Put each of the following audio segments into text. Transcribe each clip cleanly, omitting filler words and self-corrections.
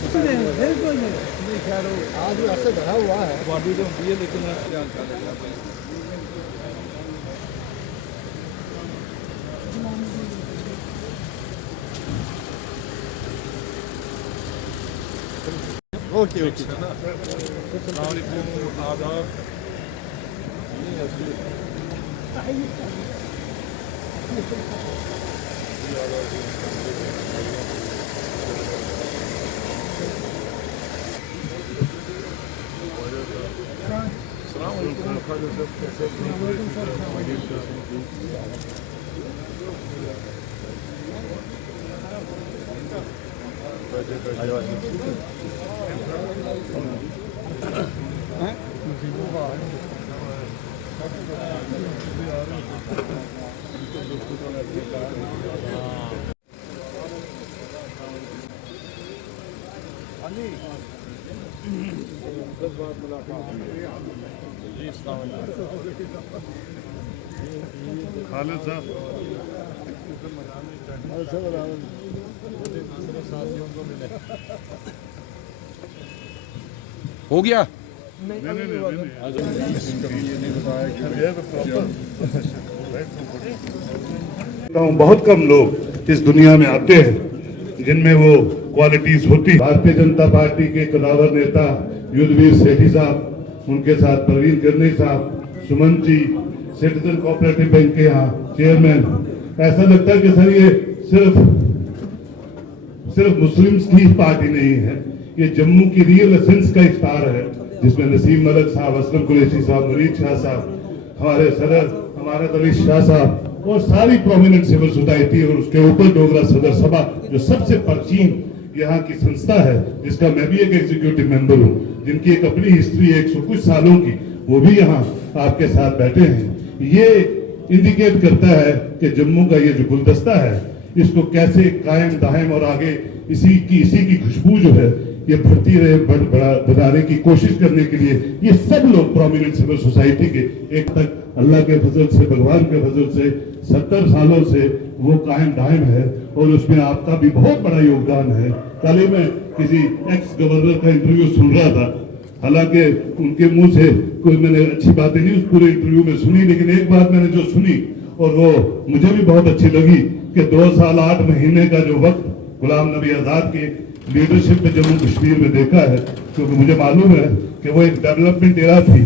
बिल्कुल नहीं खैर आज ऐसे भरा हुआ है बॉडी तो होती है लेकिन ओके ओके आदाब खालिद साहब हो गया। बहुत कम लोग इस दुनिया में आते हैं जिनमें वो क्वालिटीज होती। भारतीय जनता पार्टी के कदावर नेता युद्धवीर सेठी साहब, उनके साथ प्रवीण किरनी साहब, Suman ji, citizen cooperative bank के यहाँ चेयरमैन। ऐसा लगता है कि सर ये सिर्फ मुस्लिम्स की पार्टी नहीं है, ये जम्मू की रियल एसेंस का इफ्तार है, जिसमें नसीम मलिक साहब, असलम कुरैशी साहब, मुरीद शाह साहब, हमारे सदर हमारे दलील शाह साहब और सारी प्रोमिनेंट सिविल सोसाइटी और उसके ऊपर डोगरा सदर सभा जो सबसे प्राचीन यहाँ की संस्था है, जिसका मैं भी एक एग्जीक्यूटिव मेंबर हूँ, जिनकी एक अपनी हिस्ट्री 100 कुछ सालों की, वो भी यहाँ आपके साथ बैठे हैं। ये इंडिकेट करता है कि जम्मू का ये जो गुलदस्ता है इसको कैसे कायम दायम और आगे इसी की खुशबू जो है ये बढ़ती रहे, बढ़ाने की कोशिश करने के लिए ये सब लोग प्रोमिनेंट सिविल सोसाइटी के एक तक अल्लाह के फजल से, भगवान के फजल से 70 सालों से वो कायम दायम है और उसमें आपका भी बहुत बड़ा योगदान है। कल ही मैं किसी एक्स गवर्नर का इंटरव्यू सुन रहा था, हालांकि उनके मुंह से कोई मैंने अच्छी बातें नहीं उस पूरे इंटरव्यू में सुनी, लेकिन एक बात मैंने जो सुनी और वो मुझे भी बहुत अच्छी लगी कि 2 साल 8 महीने का जो वक्त गुलाम नबी आजाद की लीडरशिप में जम्मू कश्मीर में देखा है, क्योंकि मुझे मालूम है कि वो एक डेवलपमेंट एरा थी,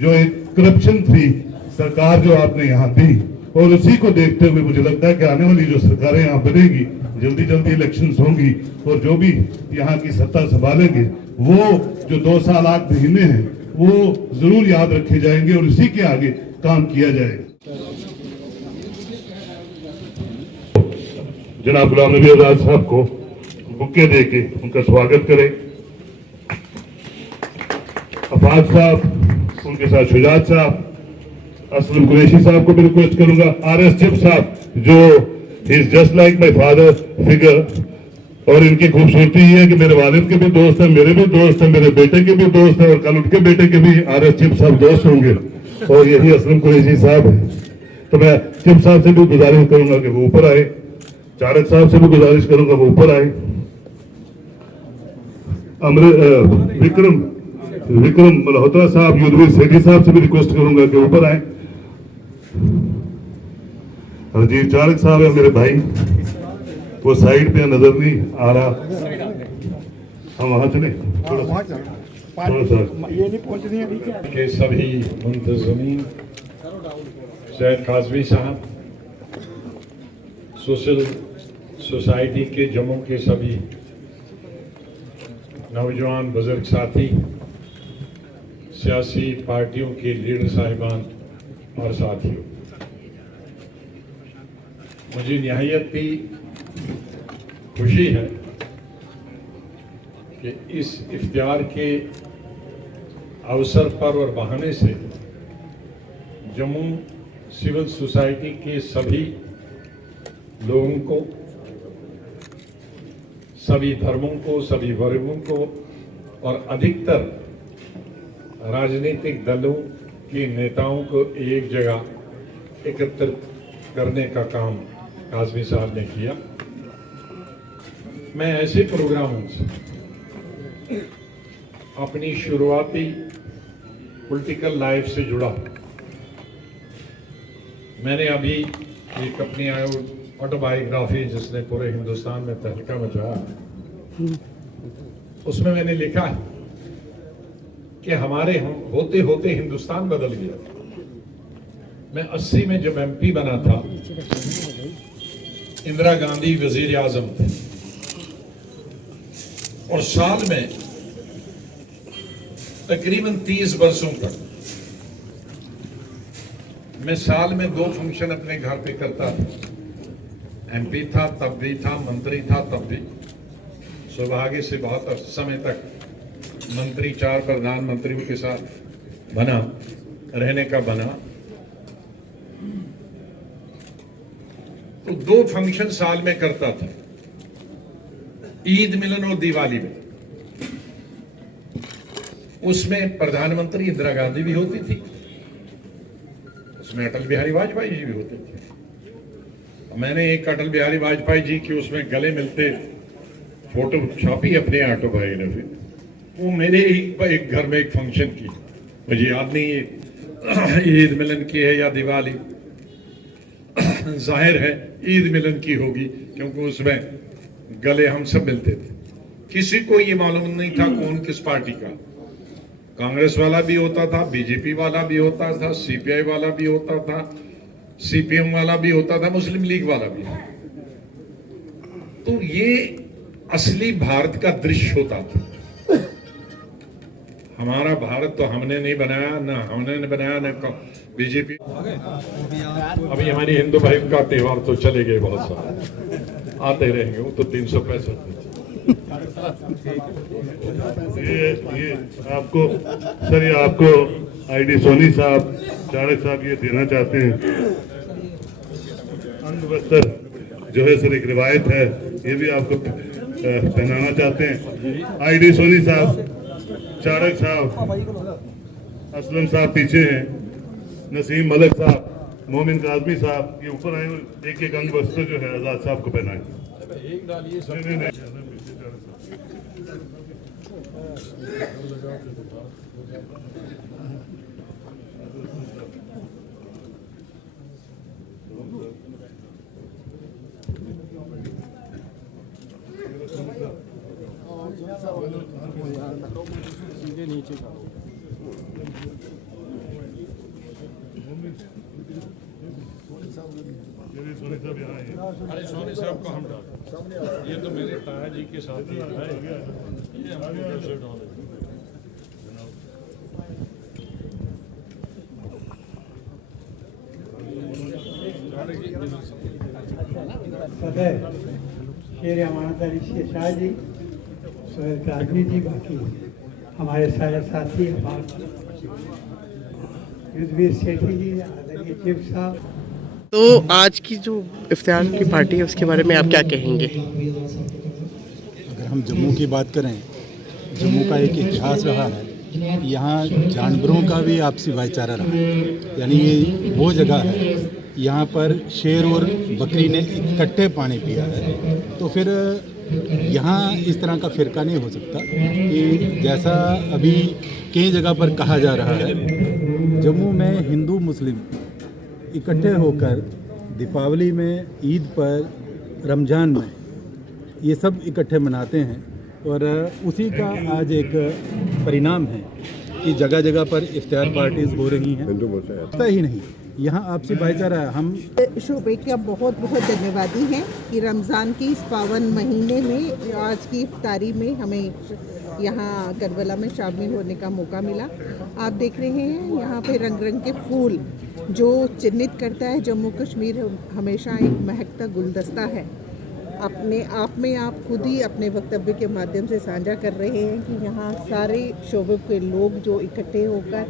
जो एक करप्शन थी सरकार जो आपने यहाँ दी, और उसी को देखते हुए मुझे लगता है कि आने वाली जो सरकारें यहाँ बनेगी, जल्दी जल्दी इलेक्शंस होंगी और जो भी यहाँ की सत्ता संभालेंगे वो जो 2 साल 8 महीने हैं वो जरूर याद रखे जाएंगे और इसी के आगे काम किया जाएगा। जनाब गुलाम नबी आजाद साहब को बुके देके उनका स्वागत करें। अफाज साहब, उनके साथ शुजात साहब, असलम कुरैशी साहब को भी रिक्वेस्ट करूंगा, आरएस चिप साहब जो is just like my father figure, और इनकी खूबसूरती ये है कि मेरे वालिद के भी दोस्त हैं, मेरे भी दोस्त हैं, मेरे बेटे के भी दोस्त हैं और कल उनके बेटे के भी आरएस चिप साहब दोस्त होंगे और यही असलम कुरैशी साहब है। तो मैं चिप साहब से भी गुजारिश करूंगा कि वो ऊपर आए, चारक साहब से भी गुजारिश करूंगा वो ऊपर आए, विक्रम मल्होत्रा साहब, युद्धवीर सेठी साहब से भी रिक्वेस्ट करूंगा कि ऊपर आए। हरजीत चारक साहब है मेरे भाई, वो साइड पे नजर नहीं आ रहा, हम वहां चले थोड़ा सा ये नहीं पहुंचनी है के सभी मुंतजमीन, सैयद काजवी साहब, सोशल सोसाइटी के जम्मू के सभी नौजवान बुजुर्ग साथी, सियासी पार्टियों के लीडर साहिबान और साथियों, मुझे निहायत ही खुशी है कि इस इफ्तियार के अवसर पर और बहाने से जम्मू सिविल सोसाइटी के सभी लोगों को, सभी धर्मों को, सभी वर्गों को और अधिकतर राजनीतिक दलों के नेताओं को एक जगह एकत्रित करने का काम काज़मी साहब ने किया। मैं ऐसे प्रोग्रामों से अपनी शुरुआती पॉलिटिकल लाइफ से जुड़ा। मैंने अभी एक अपनी ऑटोबायोग्राफी जिसने पूरे हिंदुस्तान में तहलका मचाया, उसमें मैंने लिखा है कि हमारे होते होते हिंदुस्तान बदल गया। मैं 80 में जब एमपी बना था, इंदिरा गांधी वजीर आजम थे और साल में तकरीबन 30 वर्षों तक मैं साल में 2 फंक्शन अपने घर पे करता था। एमपी था तब भी था, मंत्री था तब भी। सौभाग्य से बहुत समय तक मंत्री 4 प्रधानमंत्रियों के साथ बना, रहने का बना। तो 2 फंक्शन साल में करता था, ईद मिलन और दिवाली में। उसमें प्रधानमंत्री इंदिरा गांधी भी होती थी, उसमें अटल बिहारी वाजपेयी जी भी होते थे। मैंने एक अटल बिहारी वाजपेयी जी की उसमें गले मिलते फोटो छापी अपने ऑटोबायोग्राफी। वो मेरे ही एक घर में एक फंक्शन की, मुझे याद नहीं है ईद मिलन की है या दिवाली, जाहिर है ईद मिलन की होगी क्योंकि उसमें गले हम सब मिलते थे। किसी को ये मालूम नहीं था कौन किस पार्टी का। कांग्रेस वाला भी होता था, बीजेपी वाला भी होता था, सीपीआई वाला भी होता था, सीपीएम वाला भी होता था, मुस्लिम लीग वाला भी। तो ये असली भारत का दृश्य होता था। हमारा भारत तो हमने नहीं बनाया, ना हमने बनाया, ना बीजेपी। अभी हमारी हिंदू भाई का त्योहार तो चले गए, बहुत सारे आते रहेंगे, वो तो 365। ये आपको सर, ये आपको आईडी सोनी साहब, चाणक साहब ये देना चाहते हैं। अंग वस्त्र जो है सर एक रिवायत है, ये भी आपको पहनाना चाहते हैं। आईडी सोनी साहब, चाणक साहब, असलम साहब पीछे हैं, नसीम मलिक साहब, मोमिन काजमी साहब, ये ऊपर आए और एक अंग वस्त्र जो है आजाद साहब को पहनाए। नीचे का अरे सोनी साहब को हम डाल, ये तो मेरे ताया जी के साथ ही है, ये हमको कैसे डालें? सदैव शेर अमानत अली शाह जी, सोहेल काजमी जी, बाकी हमारे सारे साथी, हमारे युद्धवीर सेठी जी, आदरणीय चीफ साहब। तो आज की जो इफ्तियार की पार्टी है उसके बारे में आप क्या कहेंगे? अगर हम जम्मू की बात करें, जम्मू का एक इतिहास रहा है, यहाँ जानवरों का भी आपसी भाईचारा रहा, यानी ये वो जगह है यहाँ पर शेर और बकरी ने इकट्ठे पानी पिया है। तो फिर यहाँ इस तरह का फिरका नहीं हो सकता कि जैसा अभी कई जगह पर कहा जा रहा है। जम्मू में हिंदू मुस्लिम इकट्ठे होकर दीपावली में, ईद पर, रमज़ान में ये सब इकट्ठे मनाते हैं और उसी का आज एक परिणाम है कि जगह जगह पर इफ्तियार पार्टीज हो रही हैं। पता ही नहीं, यहाँ आपसी भाईचारा है। हम शोबे का बहुत बहुत धन्यवादी हैं कि रमज़ान के इस पावन महीने में आज की इफ्तारी में हमें यहाँ करबला में शामिल होने का मौका मिला। आप देख रहे हैं यहाँ पे रंग रंग के फूल, जो चिन्हित करता है जम्मू कश्मीर हमेशा एक महकता गुलदस्ता है। अपने आप में आप खुद ही अपने वक्तव्य के माध्यम से साझा कर रहे हैं कि यहाँ सारे शोबे के लोग जो इकट्ठे होकर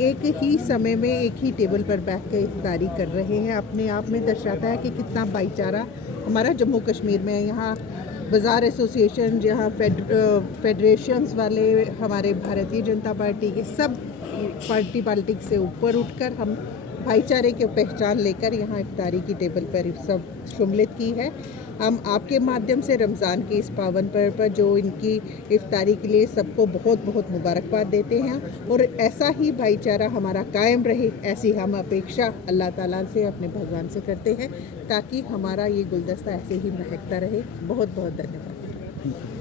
एक ही समय में एक ही टेबल पर बैठ कर इफ्तारी कर रहे हैं, अपने आप में दर्शाता है कि कितना भाईचारा हमारा जम्मू कश्मीर में है। यहाँ बाज़ार एसोसिएशन, जहाँ फेडरेशंस वाले, हमारे भारतीय जनता पार्टी के सब पार्टी पॉलिटिक्स से ऊपर उठकर हम भाईचारे की पहचान लेकर यहाँ इफ्तारी की टेबल पर सब शुमलियत की है। हम आपके माध्यम से रमज़ान के इस पावन पर्व पर जो इनकी इफ्तारी के लिए सबको बहुत बहुत मुबारकबाद देते हैं और ऐसा ही भाईचारा हमारा कायम रहे, ऐसी हम अपेक्षा अल्लाह ताला से, अपने भगवान से करते हैं ताकि हमारा ये गुलदस्ता ऐसे ही महकता रहे। बहुत बहुत धन्यवाद।